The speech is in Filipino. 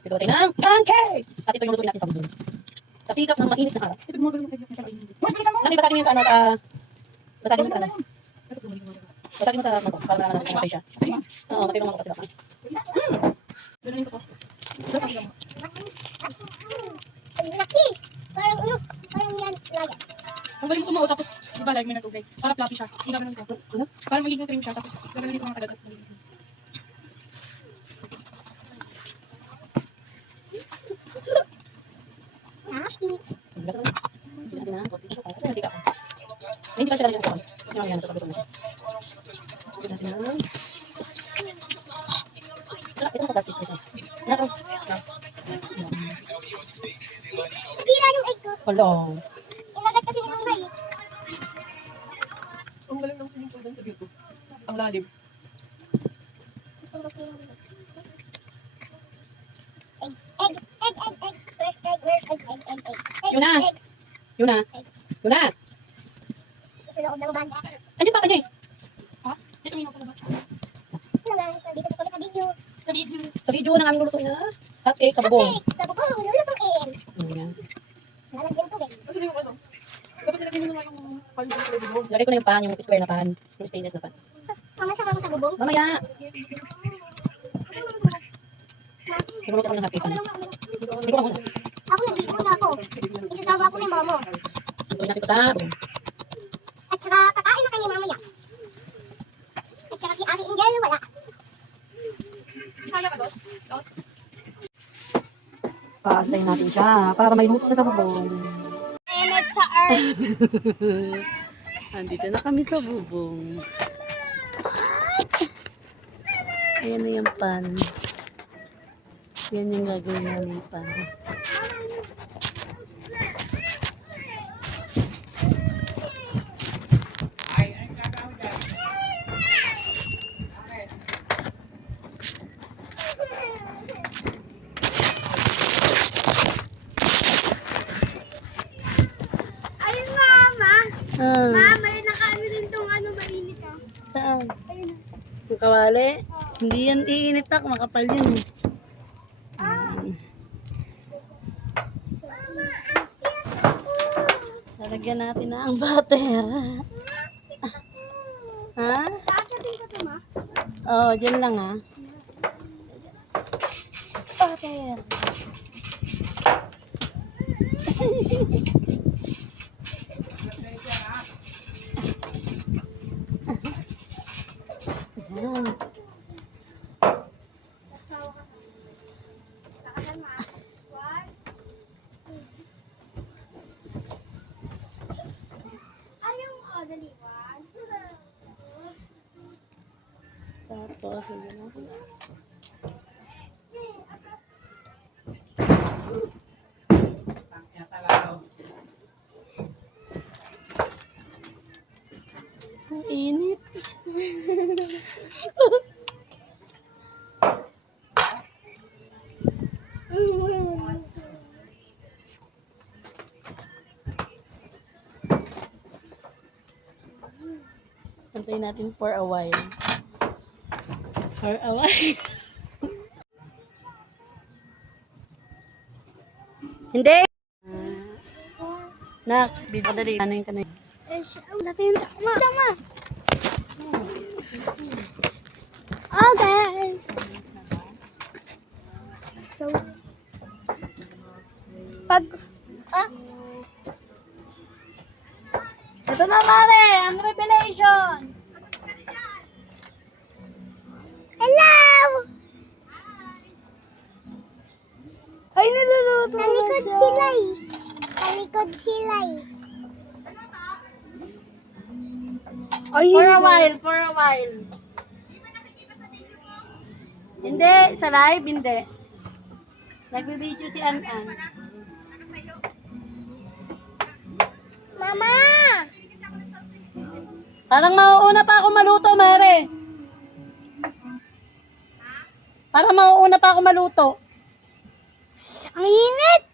Ito natin ng pancake! At ito yung lutuin natin sa bubong. Sa sikap ng mainit na araw. Nakibasagin mo yun sa ano, basagin mo sa ano. Basagin mo sa ano, para na natin matay siya. Oo, matay mo kasi baka. Laki! Parang ano? Parang yan. Laya. Ang galing sumuot, tapos diba like may natubig. Para fluffy siya. Ang gagawin ko. Ano? Para magiging cream siya, tapos gagawin ko mga tagal, tapos magiging cream. Laki! Hindi natin na, konti sa kasi hindi ka ako. Hindi pa siya lang yung sa kasi mamaya na sa sabi sa hindi natin na. Ito ang plastic ito. Ito. Sira yung egg ko. Hello. Inagat kasi nung may. Ang galing ng swimming pool dun sa view. Ang lalim. Yuna! Yuna! Yuna! Andiyan papa niya eh. Ha? Dito may nasa labas. Dito ko sa video. Sa video. Sa video ng aming lulutuin na hot cake sa bubong. Sa bubong, lulutuin. Ayan. Lalagyan ko din. Kasi yung ano, dapat nilagay mo na nga yung pan sa video. Lagay ko na yung pan, yung square na pan, yung stainless na pan. Mamasama mo sa bubong. Mamaya! Naguluto ko ng hot cake. Hindi ko muna. Ako nandito na ako. Isasama ako ni mama. Lutuin natin ito sa bubong. At saka kakain na kayo mamaya. At saka si Ate Angel wala. Isaya ka dos? Paasayin natin siya para may luto na sa bubong. Emet sa earth. Andito na kami sa bubong. Ayan na yung pan. Yan yung gagawin namin pan. Ayun mama. Ah, Mama, yun nakaano rin tong ano mainit ah. saan? Ayun. Yung kawali? Hindi yan iinit tak, makapal yun. Ayan. Lalagyan natin na ang butter. Ha? Kakatin ko to ma. Oo, dyan lang ha. Butter. Ayan. Lakasan ma. 1, 2. Ayun, oh, dali. 1, 2. Tapos, ayan natin. Ang init. Antayin natin for a while. For a while. Hindi! Nak, bibig dali. Ano yung kanay? Natin ma. Tama. Okay. So, pag ito na mare, ang revelation. Hello! Ay, niluluto na siya. Sila eh. Talikod sila eh. For a while, for a while. Hindi, sa live, hindi. Nagbe-video si An-An. Mama! Parang mauuna pa ako maluto, Mare. Parang mauuna pa ako maluto. Ang init!